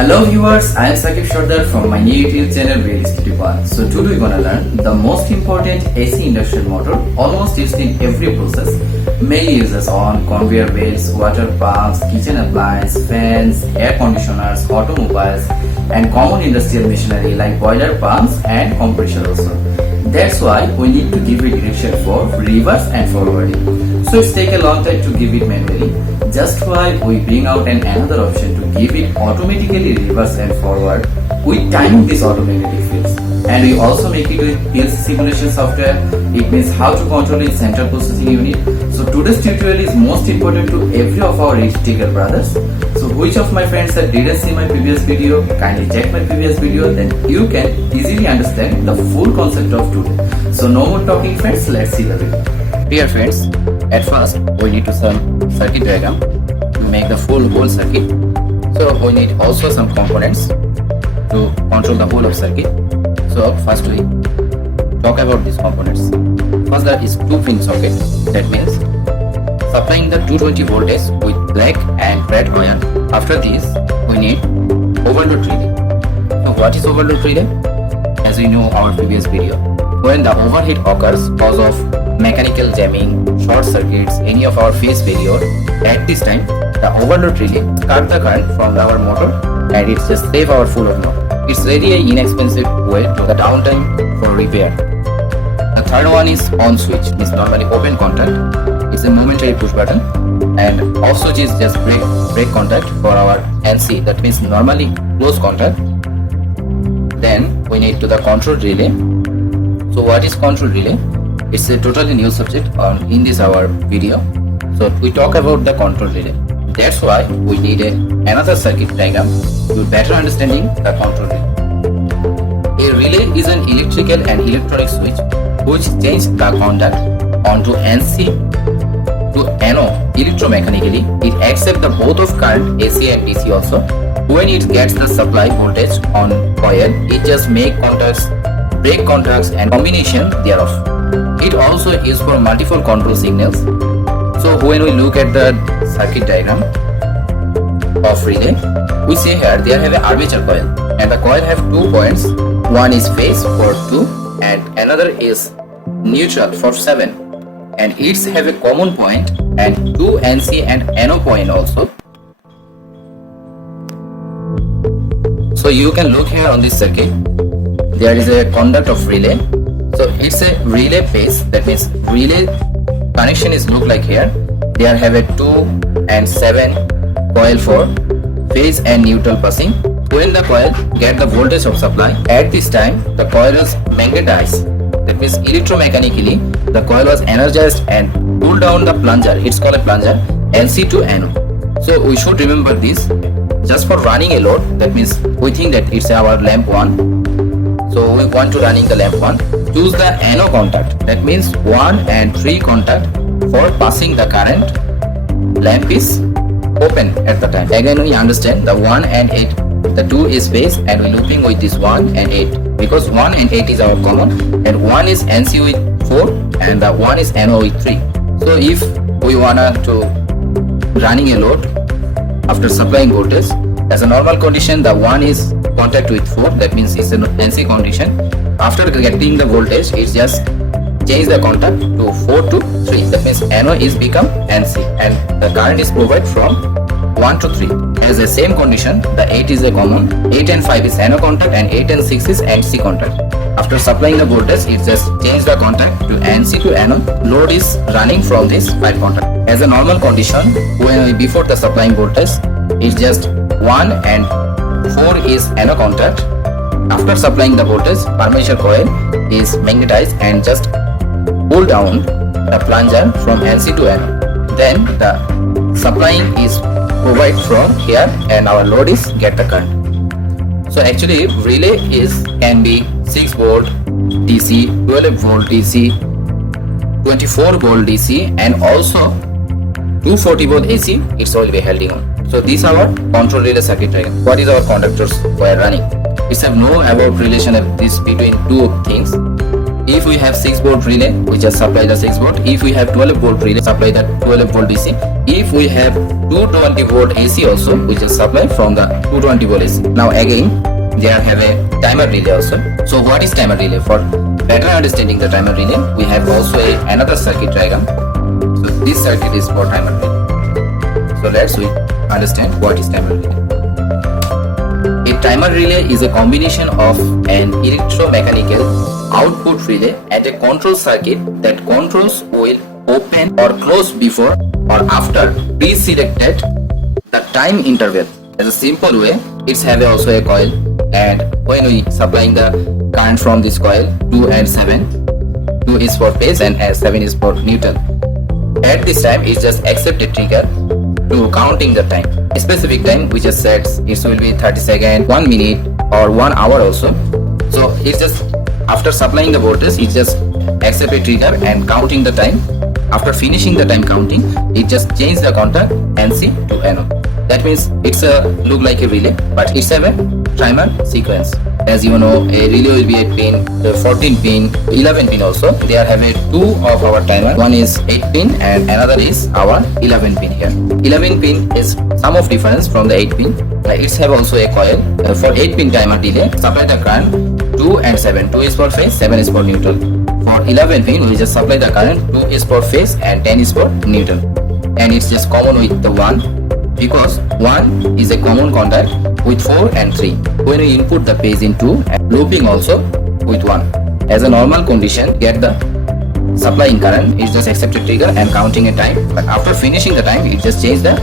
Hello viewers, I am Sakib Shordar from my new YouTube channel Real Estate One. So today we're gonna learn the most important AC induction motor almost used in every process, mainly uses on conveyor belts, water pumps, kitchen appliance, fans, air conditioners, automobiles and common industrial machinery like boiler pumps and compressor also. That's why we need to give a direction for reverse and forwarding. So it's take a long time to give it manually. Just why we bring out another option to give it automatically reverse and forward with timing these automatic fields. And we also make it with PLC simulation software. It means how to control its central processing unit. So today's tutorial is most important to every of our risk taker brothers. So which of my friends that didn't see my previous video, kindly check my previous video, then you can easily understand the full concept of today. So no more talking friends, let's see the video. Dear friends, at first we need to some circuit diagram to make the full whole circuit. So we need also some components to control the whole of circuit. So first we talk about these components. First there is 2-pin socket, that means supplying the 220 voltage with black and red wire. After this we need overload relay. So what is overload relay? As we know our previous video, when the overheat occurs cause of mechanical jamming, short circuits, any of our phase failure, at this time the overload relay cut the current from our motor and it just save our full of motor. It's really an inexpensive way to the downtime for repair. The third one is on switch, means normally open contact. It's a momentary push button, and off switch is just brake contact for our NC, that means normally close contact. Then we need to the control relay. So what is control relay? It's a totally new subject in this our video. So we talk about the control relay. That's why we need another circuit diagram to better understanding the control relay. A relay is an electrical and electronic switch which changes the contact onto NC to NO electromechanically. It accepts the both of current AC and DC also. When it gets the supply voltage on coil, it just make contacts, break contacts and combination thereof. It also is for multiple control signals. So when we look at the circuit diagram of relay, we see here they have an armature coil and the coil have 2 points. One is phase for 2 and another is neutral for 7, and each have a common point and 2 NC and NO point also. So you can look here on this circuit, there is a conduct of relay. So it's a relay phase, that means relay connection is look like here. There have a 2 and 7 coil for phase and neutral passing. When the coil get the voltage of supply, at this time the coil is magnetized, that means electromechanically the coil was energized and pulled down the plunger, it's called a plunger, NC to NO. So we should remember this. Just for running a load, that means we think that it's our lamp 1. So we want to running the lamp 1. Choose the NO contact, that means 1 and 3 contact for passing the current. Lamp is open at the time. Again we understand the 1 and 8, the 2 is phase and we looping with this 1 and 8 because 1 and 8 is our common and 1 is NC with 4 and the 1 is NO with 3. So if we wanna to running a load after supplying voltage, as a normal condition the 1 is contact with 4, that means it's an NC condition. After getting the voltage, it just change the contact to 4 to 3, that means NO is become NC and the current is provided from 1 to 3. As the same condition, the 8 is a common, 8 and 5 is NO contact and 8 and 6 is NC contact. After supplying the voltage, it just change the contact to NC to NO. Load is running from this 5 contact. As a normal condition, when before the supplying voltage, it's just 1 and 4 is NO contact. After supplying the voltage, armature coil is magnetized and just pull down the plunger from NC to NO. Then the supplying is provided from here and our load is get the current. So actually relay is can be 6 volt DC, 12 volt DC, 24 volt DC and also 240 volt AC, it's all be holding on. So these are our control relay circuit diagram. What is our conductors while running? We have no about relation of this between two things. If we have 6 volt relay, we just supply the 6 volt. If we have 12 volt relay, supply the 12 volt DC. If we have 220 volt AC also, we just supply from the 220 volt AC. Now again, there have a timer relay also. So what is timer relay? For better understanding the timer relay, we have also another circuit diagram. So this circuit is for timer relay. So let's we understand what is timer relay. A timer relay is a combination of an electromechanical output relay and a control circuit that controls will open or close before or after pre-selected the time interval. As a simple way, it's have also a coil, and when we supplying the current from this coil 2 and 7, 2 is for phase and 7 is for neutral. At this time, it's just accept a trigger to counting the time. A specific time we just set it will be 30 seconds, 1 minute or 1 hour also. So it's just after supplying the voltage, it just accept a trigger and counting the time. After finishing the time counting, it just change the contact NC to NO. That means it's a look like a relay, but it's a timer sequence. As you know, a relay will be a pin, the 14 pin, 11 pin also. There have a two of our timer. One is 8 pin and another is our 11 pin here. 11 pin is some of difference from the 8 pin. It's have also a coil. For 8 pin timer delay, supply the current 2 and 7. 2 is for phase, 7 is for neutral. For 11 pin, we just supply the current 2 is for phase and 10 is for neutral. And it's just common with the 1. Because 1 is a common contact with 4 and 3. When we input the phase in 2 and looping also with 1. As a normal condition, get the supplying current is just accept a trigger and counting a time. But after finishing the time, it just change the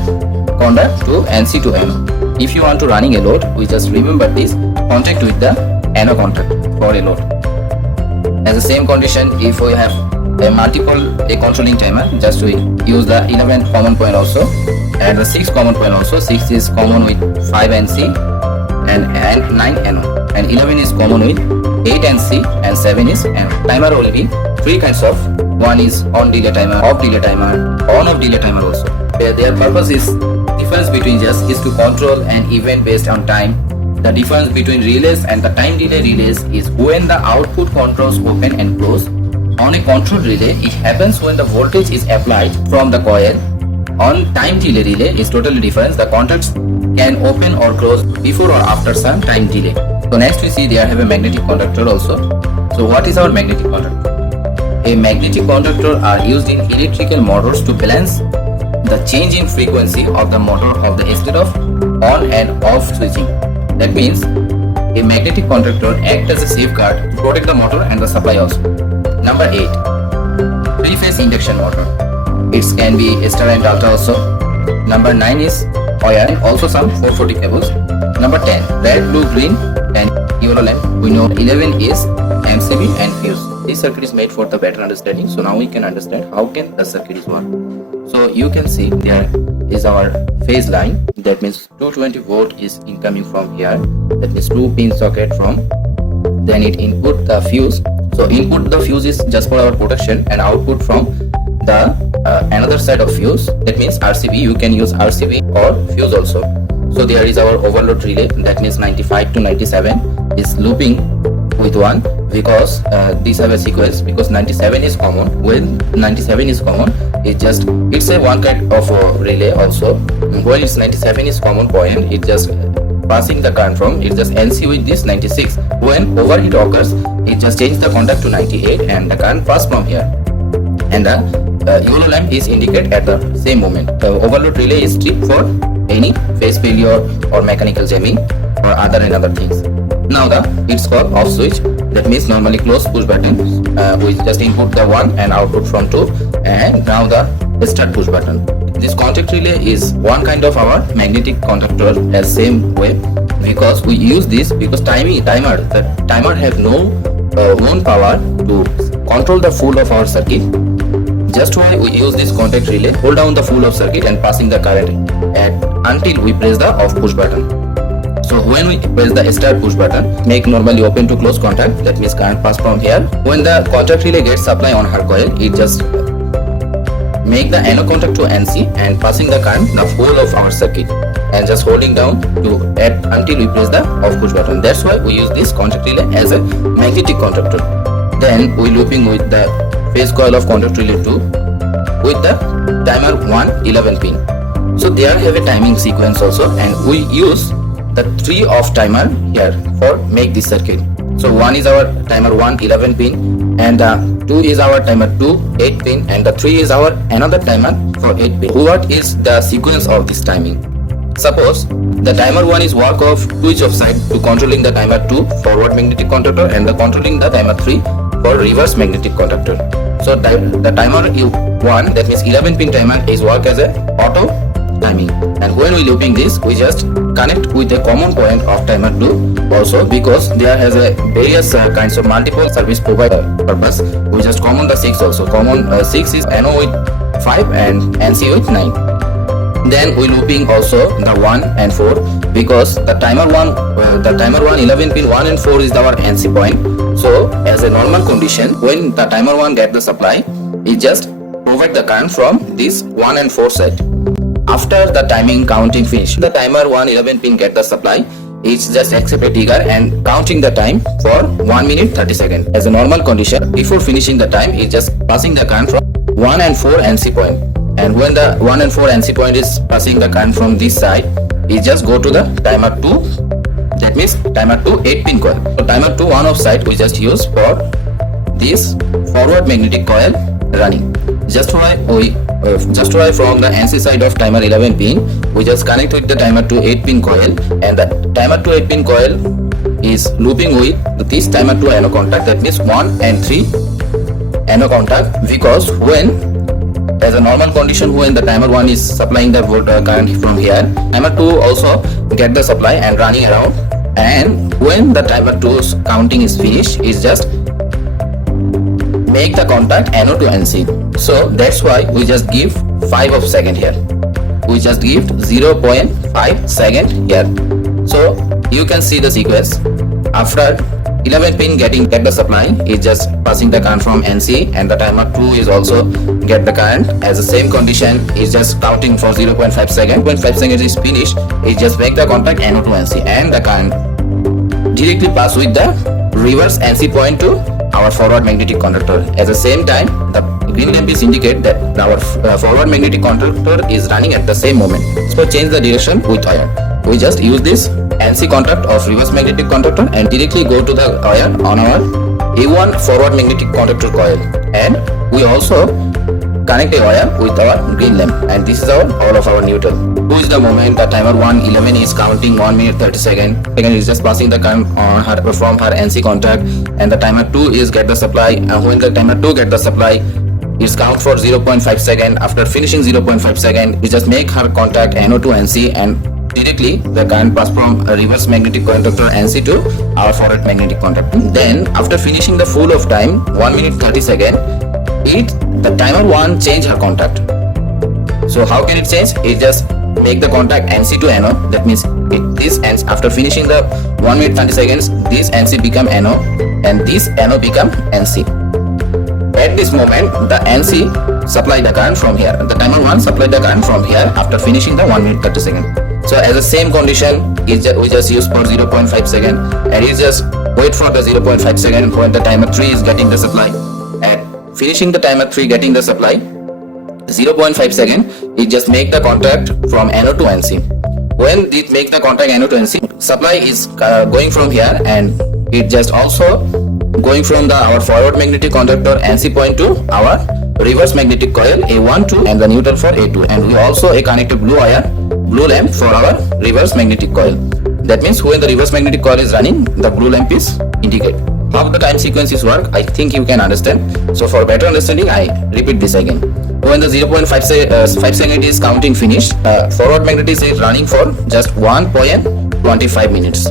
contact to NC to NO. If you want to running a load, we just remember this contact with the NO contact for a load. As the same condition, if we have a multiple controlling timer, just we use the 11 common point also. And the 6 common point also. 6 is common with 5 NC and 9 NO, and 11 is common with 8 NC and 7 is NO. Timer will be 3 kinds of. One is on delay timer, off delay timer, on off delay timer also. Their purpose is difference between just is to control an event based on time. The difference between relays and the time delay relays is when the output controls open and close. On a control relay, it happens when the voltage is applied from the coil. On time delay relay is totally different. The contacts can open or close before or after some time delay. So next we see there have a magnetic conductor also. So what is our magnetic conductor? A magnetic conductor are used in electrical motors to balance the change in frequency of the motor of the state of on and off switching. That means a magnetic conductor acts as a safeguard to protect the motor and the supply also. Number 8. 3-phase induction motor. It can be star and delta also. Number 9 is wire and also some 440 cables. Number 10, red, blue, green and yellow lamp. We know 11 is MCB and fuse. This circuit is made for the better understanding. So now we can understand how can the circuit is work. So you can see there is our phase line. That means 220 volt is incoming from here. That means 2 pin socket from. Then it input the fuse. So input the fuse is just for our protection, and output from the another side of fuse. That means RCB. You can use RCB or fuse also. So there is our overload relay. That means 95 to 97 is looping with 1 because these have a sequence, because 97 is common. When 97 is common, it's a one kind of relay also. When it's 97 is common point, it just passing the current from, it just NC with this 96. When overheat occurs, it just change the contact to 98 and the current pass from here. And the yellow lamp is indicated at the same moment. The overload relay is stripped for any phase failure or mechanical jamming or other things. Now it's called off switch. That means normally close push button. We just input the 1 and output from 2, and now the start push button. This contact relay is one kind of our magnetic conductor as same way, because we use this because the timer have no own power to control the full of our circuit. Just why we use this contact relay, hold down the full of circuit and passing the current until we press the off push button. So when we press the start push button, make normally open to close contact. That means current pass from here. When the contact relay gets supply on her coil, it just make the NO contact to NC and passing the current the whole of our circuit, and just holding down to until we press the off push button. That's why we use this contact relay as a magnetic conductor. Then we looping with the phase coil of contact relay 2 with the timer 1 11 pin. So there have a timing sequence also, and we use the 3 of timer here for make this circuit. So 1 is our timer 1 11 pin, and 2 is our timer 2 8 pin, and the 3 is our another timer for 8 pin. What is the sequence of this timing? Suppose the timer 1 is work of switch of side to controlling the timer 2 forward magnetic conductor, and the controlling the timer 3 for reverse magnetic conductor. So the timer 1, that means 11 pin timer, is work as a auto timing, and when we looping this, we just connect with a common point of timer 2 also, because there has a various kinds of multiple service provider purpose. We just common the 6 also. Common 6 is NO with 5 and NC with 9. Then we looping also the 1 and 4, because the timer 1 11 pin 1 and 4 is our NC point. So as a normal condition, when the timer 1 get the supply, it just provide the current from this 1 and 4 side. After the timing counting finish, the timer 1 11 pin get the supply, it's just accept a trigger and counting the time for 1 minute 30 seconds. As a normal condition, before finishing the time, it's just passing the current from 1 and 4 NC point. And when the 1 and 4 NC point is passing the current from this side, it just go to the timer 2, that means timer 2 8 pin coil. So timer 2 on off side we just use for this forward magnetic coil running. Justify from the NC side of timer 11 pin, we just connect with the timer 2 8 pin coil, and the timer 2 8 pin coil is looping with this timer 2 NO contact, that means 1 and 3 NO contact, because when as a normal condition, when the timer 1 is supplying the current from here, timer 2 also get the supply and running around, and when the timer 2's counting is finished, is just make the contact NO to NC. So that's why we just give 5 of second here. We just give 0.5 second here. So you can see the sequence. After 11 pin get the supply, is just passing the current from NC, and the timer 2 is also get the current as the same condition, is just counting for 0.5 second. When 5 seconds is finished, it just make the contact NO to NC, and the current directly pass with the reverse NC point to our forward magnetic conductor. At the same time, the green lamp is indicate that our forward magnetic conductor is running at the same moment. So change the direction with iron. We just use this NC contact of reverse magnetic conductor and directly go to the iron on our A1 forward magnetic conductor coil, and we also connect a wire with our green lamp, and this is all of our neutral. 2 is the moment the timer 1 11 is counting 1 minute 30 seconds. Second is just passing the current on her from her NC contact, and the timer 2 is get the supply, and when the timer 2 get the supply, it's count for 0.5 second. After finishing 0.5 second, we just make her contact NO to NC, and directly the current pass from a reverse magnetic conductor NC to our forward magnetic conductor. Then after finishing the full of time 1 minute 30 seconds, the timer 1 change her contact. So how can it change? It just make the contact NC to NO. That means this ends after finishing the 1 minute 30 seconds, this NC become NO, and this NO become NC. At this moment, the NC supply the current from here. The timer 1 supply the current from here after finishing the 1 minute 30 seconds. So as the same condition, we just use for 0.5 second, and it just wait for the 0.5 second when the timer 3 is getting the supply. At finishing the timer 3 getting the supply, 0.5 second, it just make the contact from NO to NC. When it make the contact NO to NC, supply is going from here, and it just also going from our forward magnetic conductor NC point to our reverse magnetic coil A1 2 and the neutral for A2, and we also a connected blue lamp for our reverse magnetic coil. That means when the reverse magnetic coil is running, the blue lamp is indicated. How the time sequences work, I think you can understand. So for better understanding, I repeat this again. When the 0.5 second is counting finished, forward magnetic is running for just 1.25 minutes.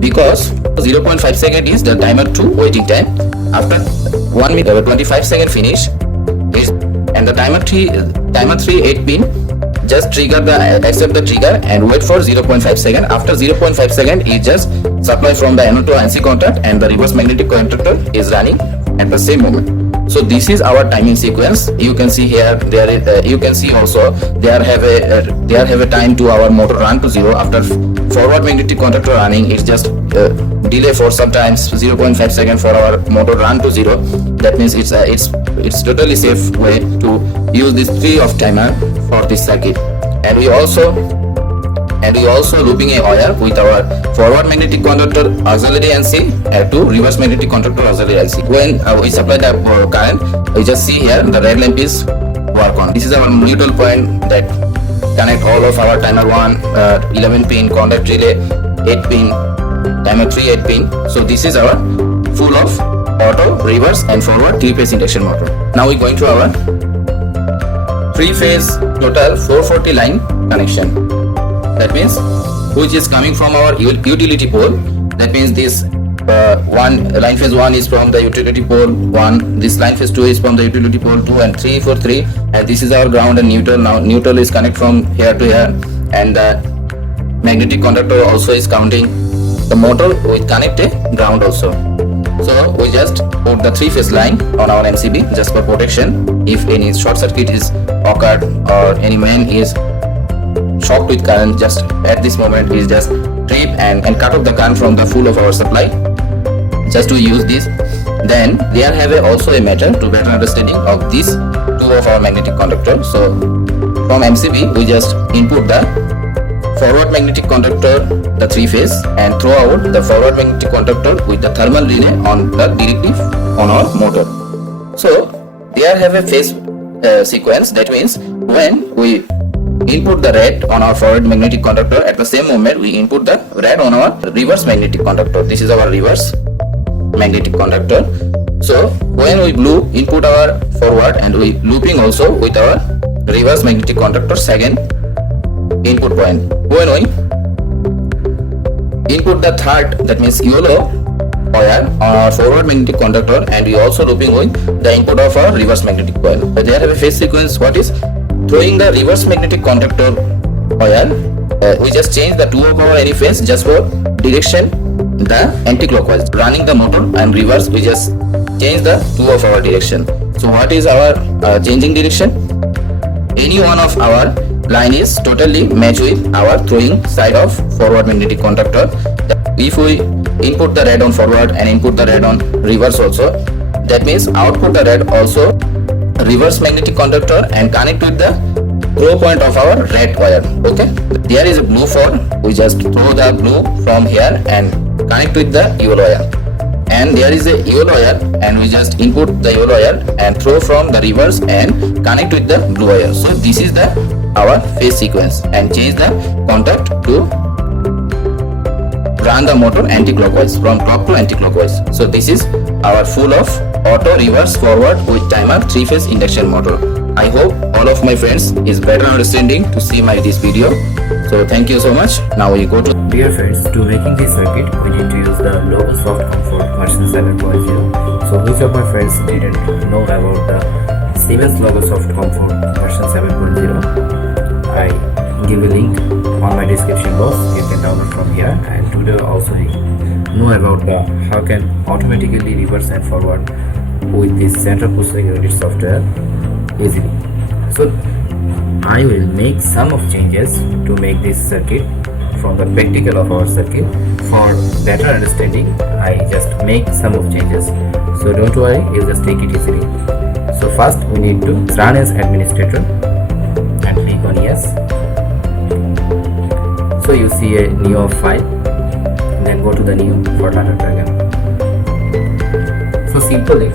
Because 0.5 second is the timer 2 waiting time. After 1 minute 25 second finish, and the timer 3 8 pin just accept the trigger and wait for 0.5 second. After 0.5 second, it just supply from the NO to NC contact, and the reverse magnetic conductor is running at the same moment. So this is our timing sequence. You can see here there is you can see also there have a time to our motor run to zero. After forward magnetic contactor running, it's just delay for sometimes 0.5 second for our motor run to zero. That means it's totally safe way to use this tree of timer for this circuit. And we also looping a wire with our forward magnetic conductor auxiliary NC to reverse magnetic conductor auxiliary NC. When we supply the current, we just see here the red lamp is work on. This is our neutral point that connect all of our timer 1, 11 pin contact relay, 8 pin, timer 3, 8 pin. So this is our full of auto, reverse and forward 3-phase induction motor. Now we going to our 3-phase total 440 line connection. That means which is coming from our utility pole. That means this line phase 1 is from the utility pole 1, this line phase 2 is from the utility pole 2 and 3 for 3, and this is our ground and neutral. Now neutral is connect from here to here, and the magnetic conductor also is counting the motor with connect a ground also. So we just put the 3-phase line on our MCB just for protection. If any short circuit is occurred or any man is shocked with current, just at this moment we just trip and cut off the current from the full of our supply just to use this. Then there have also a meter to better understanding of these two of our magnetic conductor. So from MCB we just input the forward magnetic conductor, the 3-phase, and throw out the forward magnetic conductor with the thermal relay on the directly on our motor. So there have a phase sequence. That means when we input the red on our forward magnetic conductor, at the same moment we input the red on our reverse magnetic conductor. This is our reverse magnetic conductor. So when we blue input our forward, and we looping also with our reverse magnetic conductor second input point. When we input the third, that means yellow wire on our forward magnetic conductor, and we also looping with the input of our reverse magnetic coil. So there have a phase sequence. What is throwing the reverse magnetic conductor wire? We just change the two of our any phase just for direction the anti-clockwise. Running the motor and reverse, we just change the two of our direction. So what is our changing direction? Any one of our line is totally match with our throwing side of forward magnetic conductor. If we input the red on forward and input the red on reverse also, that means output the red also reverse magnetic conductor and connect with the throw point of our red wire. Okay, there is a blue for, we just throw the blue from here and connect with the yellow wire, and there is a yellow wire and we just input the yellow wire and throw from the reverse and connect with the blue wire. So this is the our phase sequence, and change the contact to run the motor anti-clockwise from clock to anti-clockwise. So this is our full of auto, reverse, forward with timer 3-phase induction motor. I hope all of my friends is better understanding to see this video. So thank you so much. Now we go to Dear friends, to making this circuit we need to use the Logo Soft Comfort version 7.0. So which of my friends didn't know about the Siemens Logo Soft Comfort version 7.0? I give a link on my description box. You can download from here, and today also you know about the how can automatically reverse and forward with this central pushing unit software easily. So I will make some of changes to make this circuit from the practical of our circuit. For better understanding, I just make some of changes. So don't worry, you just take it easily. So first we need to run as administrator and click on yes. So you see a new file, then go to the new for data diagram. So simply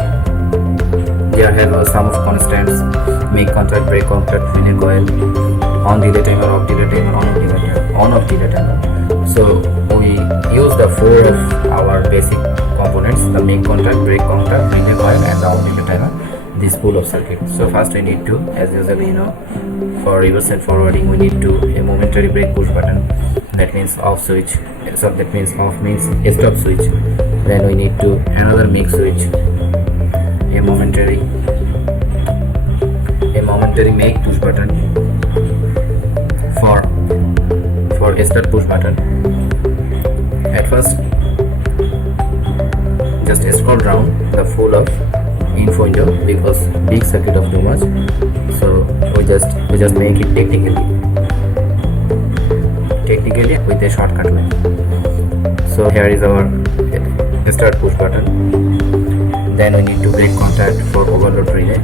there have some of constants: make contact, break contact, relay coil, on delay timer, off delay timer, on off delay timer. So we use the 4 of our basic components: the make contact, break contact, relay coil, and the on delay timer. This pool of circuit. So first we need to, as usually for reverse and forwarding, we need to a momentary brake push button. That means off switch. So that means off means stop switch. Then we need to another make switch, a momentary make push button for start push button. At first just scroll down the full of info window because big circuit of too much. So we just make it technically with a shortcut way. So here is our start push button. Then we need to break contact for overload relay.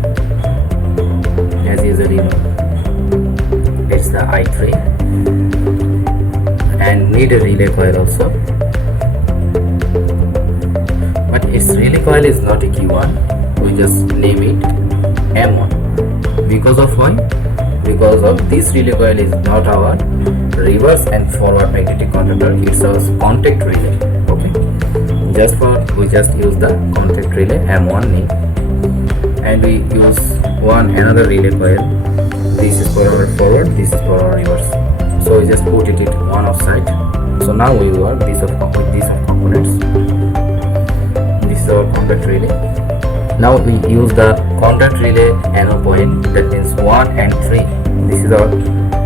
As usually you know, it's the I3 and need a relay coil also. But its relay coil is not a Q1. We just name it M1. Because of why? Because of this relay coil is not our reverse and forward magnetic conductor. It's our contact relay. Okay. We just use the contact relay M1 name, and we use another relay coil. This is for our forward, this is for our reverse. So we just put it one offside. So now we work with these components. This is our contact relay. Now we use the contact relay anode point, that means 1 and 3. This is our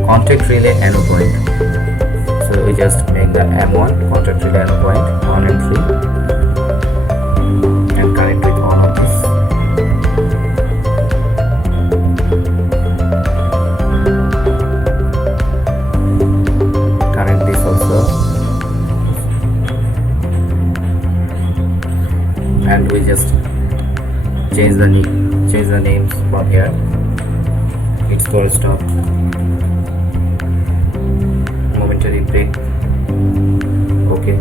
contact relay anode point. So we just make the M1 contact relay anode point 1 and 3 and connect with one of this. Connect this also, and we just change the names from here. It's for stop, momentary break, okay,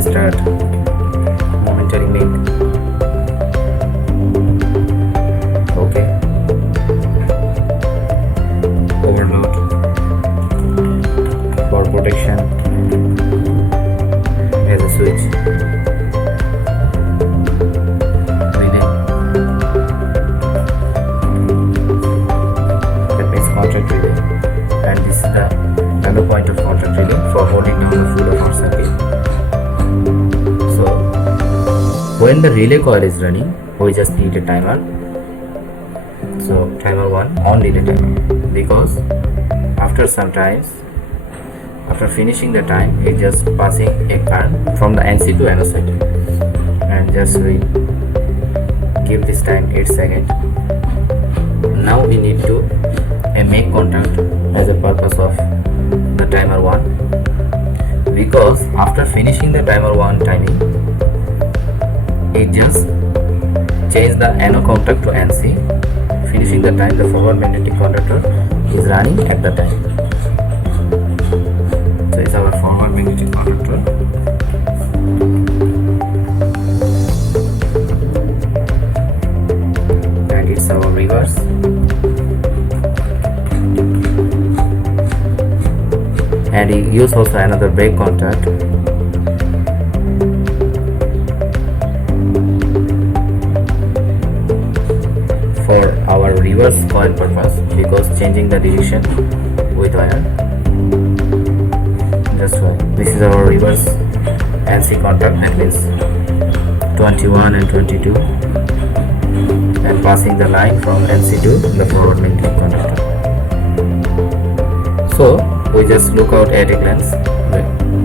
start, momentary make, okay, overload, for protection, as a switch, relay, that means contact relay, and this is the another point of contact relay for holding down the full of our circuit. So when the relay coil is running, we just need a timer. So timer 1 on relay timer, because after some times, after finishing the time, it just passing a current from the NC to NO side, and just we give this time 8 seconds. Now we need to make contact as a purpose of the timer 1, because after finishing the timer 1 timing, it just change the NO contact to NC. Finishing the time, the forward magnetic conductor is running at the time. So it's our forward magnetic conductor. And it's our reverse. And we use also another brake contact. For our reverse coil purpose, because changing the direction with wire. That's why this is our reverse NC contact, that means 21 and 22, and passing the line from NC to the forward magnetic conductor. So we just look out at a glance,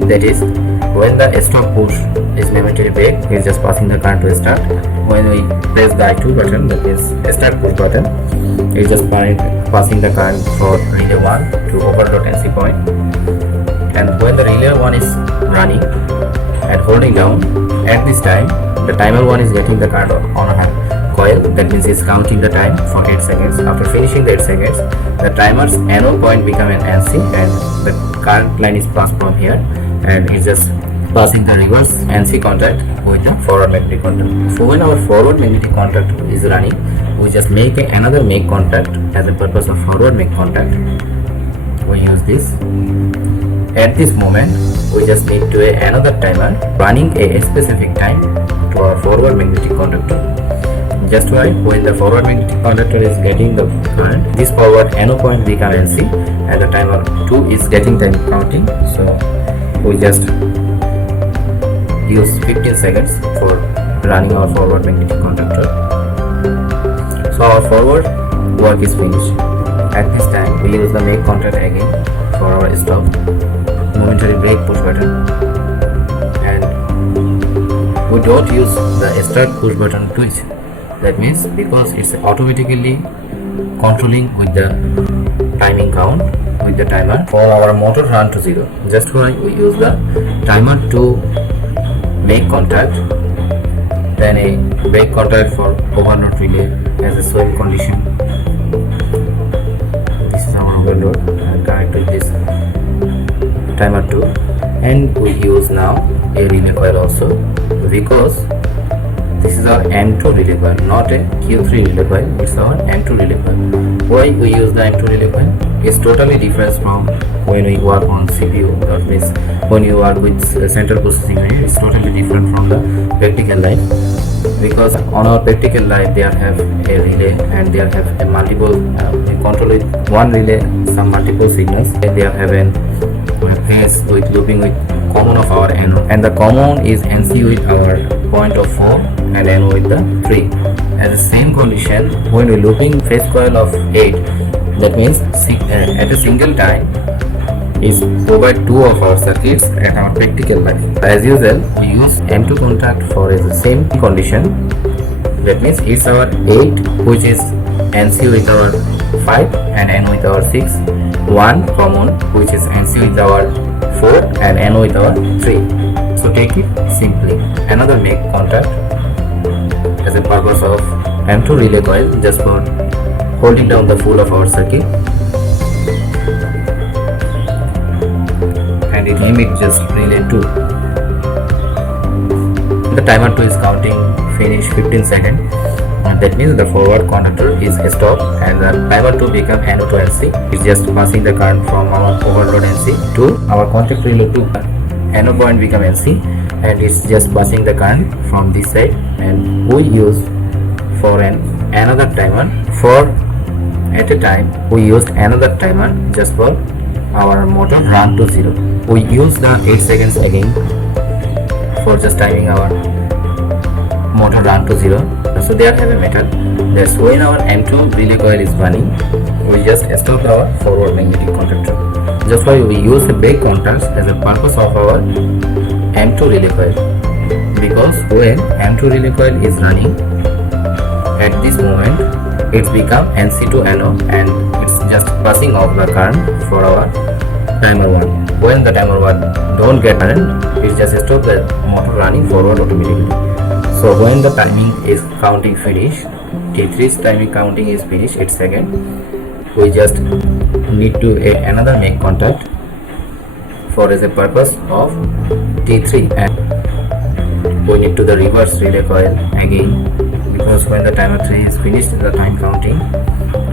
that is, when the stop push is momentary break, is just passing the current to start. When we press the I2 button, that is start push button, it's just passing the current for relay 1 to overload NC point. And when the relay 1 is running and holding down, at this time the timer 1 is getting the current on a coil, that means it's counting the time for 8 seconds. After finishing the 8 seconds, the timer's NO point become an NC, and the current line is passed from here, and it's just passing the reverse NC contact with the forward magnetic contact. So when our forward magnetic contact is running, we just make another make contact as a purpose of forward make contact. We use this. At this moment, we just need to another timer running a specific time to our forward magnetic conductor. Just why when the forward magnetic conductor is getting the current, this forward NO point become NC, and the timer 2 is getting time counting. So we just use 15 seconds for running our forward magnetic conductor. So our forward work is finished. At this time, we use the make contact again for our stop, momentary brake push button, and we we don't use the start push button switch. That means because it's automatically controlling with the timing count with the timer for our motor run to 0. Just why we use the timer to make contact, then a break contact for overload relay as a swing condition. This is our overload and connect with this timer 2, and we use now a relay coil also, because this is our M2 relay coil, not a Q3 relay coil. It's our M2 relay coil. Why we use the M2 relay coil? It's totally different from when we work on CPU. That means when you work with central processing unit, it's totally different from the practical life. Because on our practical life, they have a relay and they have a multiple control with one relay, some multiple signals. And they have a phase with looping with common of our NO, and the common is NC with our point of 4 and NO with the 3. As the same condition, when we looping phase coil of 8, that means at a single time is provide 2 of our circuits at our practical life. As usual, we use M2 contact for the same condition. That means it's our 8, which is NC with our 5 and NO with our 6. 1 common, which is NC with our 4 and NO with our 3. So take it simply. Another make contact as a purpose of M2 relay coil, just for holding down the full of our circuit, and it limit just relay 2. The timer 2 is counting finish 15 seconds. That means the forward conductor is stopped and the timer 2 become NO to NC. It's just passing the current from our overload NC to our contact relay 2. NO point become NC and it's just passing the current from this side, and we use for another timer for at a time. We used another timer just for our motor run to 0. We use the 8 seconds again for just timing our motor run to 0. So they have a method. That's when our M2 relay coil is running, we just stop our forward magnetic contactor. Just why we use a break contacts as a purpose of our M2 relay coil, because when M2 relay coil is running, at this moment it's become NC to NO and it's just passing off the current for our timer 1. When the timer 1 don't get current, it just stop the motor running forward automatically. So when the timing is counting finish, T3's timing counting is finished 8 seconds, we just need to add another make contact for as a purpose of T3, and we need to the reverse relay coil again, because when the timer 3 is finished in the time counting,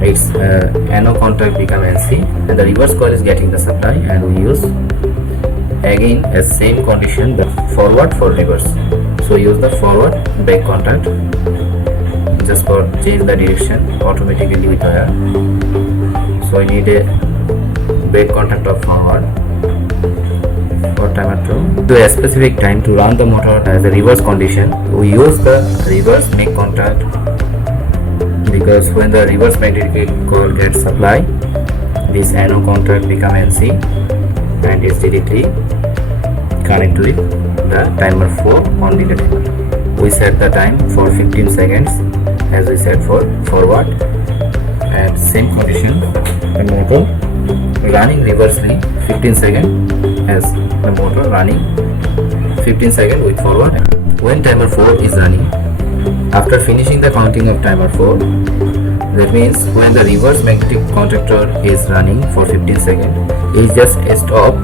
its NO contact become NC and the reverse coil is getting the supply, and we use again as same condition the forward for reverse. So use the forward break contact just for change the direction automatically with wire. So I need a break contact of forward for timer 2. To a specific time to run the motor as a reverse condition, we use the reverse make contact, because when the reverse magnetic coil gets supply, this NO contact become NC and is directly connect with the timer 4 on the timer. We set the time for 15 seconds as we set for forward, and same condition the motor running reversely 15 seconds as the motor running 15 seconds with forward. When timer 4 is running, after finishing the counting of timer 4, that means when the reverse magnetic contactor is running for 15 seconds, it just stop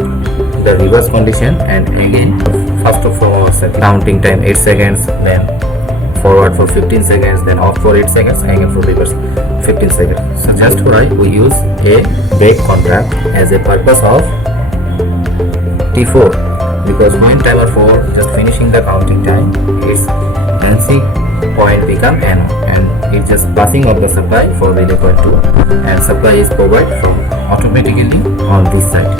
the reverse condition and again first of all counting time 8 seconds, then forward for 15 seconds, then off for 8 seconds, again for reverse 15 seconds. So just why we use a break contact as a purpose of T4, because when timer 4 just finishing the counting time, its NC point become NO and it's just passing of the supply for relay coil 2, and supply is provided from automatically on this side.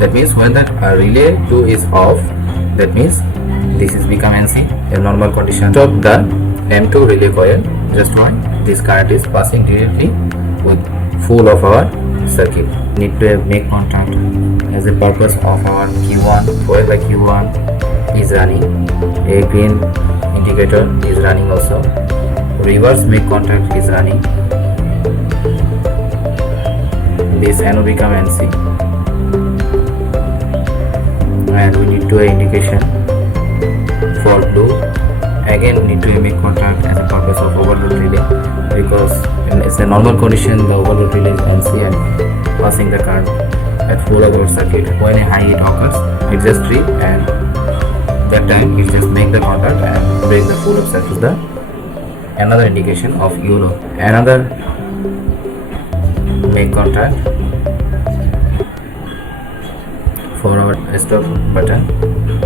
That means when that relay 2 is off, that means this is become NC, a normal condition. Stop the M2 relay coil, just why this current is passing directly with full of our circuit. Need to make contact as a purpose of our Q1, 12 by Q1 is running, a green indicator is running also, reverse make contact is running, this NO become NC, and we need to a indication for blue. Again we need to make contact as a purpose of overload relay, because it's a normal condition the overload relay is NC and passing the current at full over circuit. When a high heat occurs, it just trip, and that time it just make the contact and break the full up circuit. The another indication of YOLO. Another make contact for our stop button,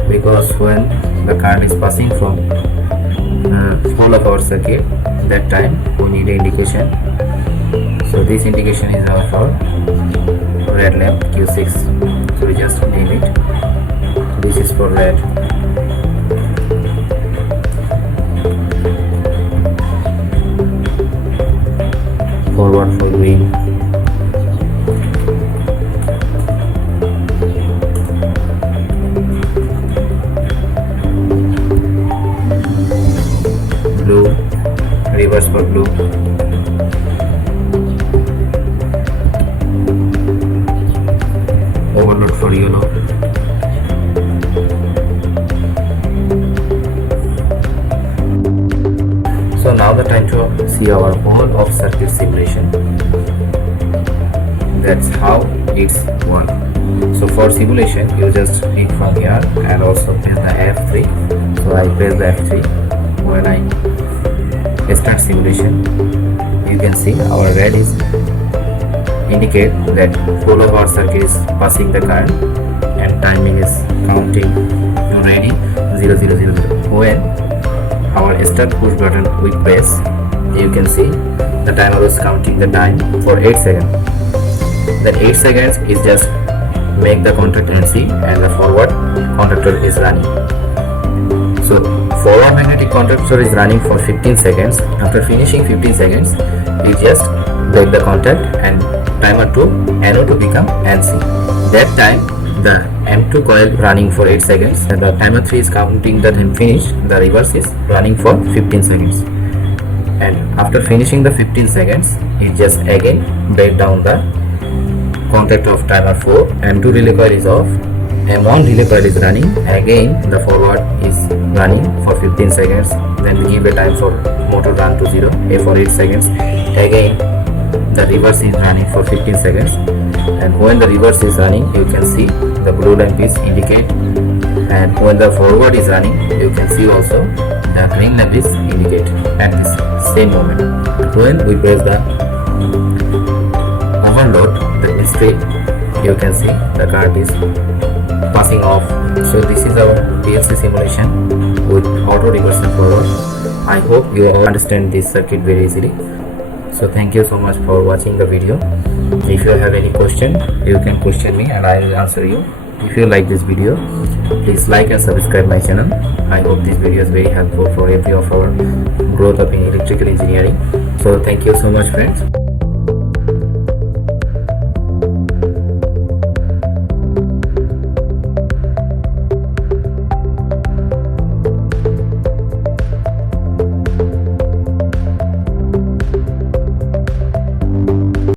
because when the current is passing from full of our circuit, that time we need an indication. So this indication is of our red lamp Q6, so we just name it. This is for red, forward for green, blue, reverse for blue, overload for yellow, so now the time to see our whole of circuit simulation. That's how it's work. So for simulation you just click from here and also press the F3. So I press the F3. When I start simulation, you can see our red is indicate that full of our circuit is passing the current and timing is counting ready 0000. When our start push button we press, you can see the timer is counting the time for 8 seconds. That 8 seconds is just make the contact NC and the forward contactor is running. So forward magnetic contactor is running for 15 seconds. After finishing 15 seconds, you just break the contact and timer to NO2 become NC. That time the M2 coil running for 8 seconds and the timer 3 is counting that and finished. The reverse is running for 15 seconds. And after finishing the 15 seconds, it just again break down the contact of timer 4. M2 relay coil is off, M1 relay coil is running, again the forward is running for 15 seconds, then we give a time for motor run to 0, A for 8 seconds, again the reverse is running for 15 seconds, and when the reverse is running you can see the blue lamp is indicate, and when the forward is running you can see also the green lamp is indicate at this same moment. When we press the overload the strip, you can see the current is passing off. So this is our PLC simulation with auto reverse and forward. I hope you all understand this circuit very easily. So thank you so much for watching the video. If you have any question, you can question me and I will answer you. If you like this video, please like and subscribe my channel. I hope this video is very helpful for every of our growth up in electrical engineering. So thank you so much friends.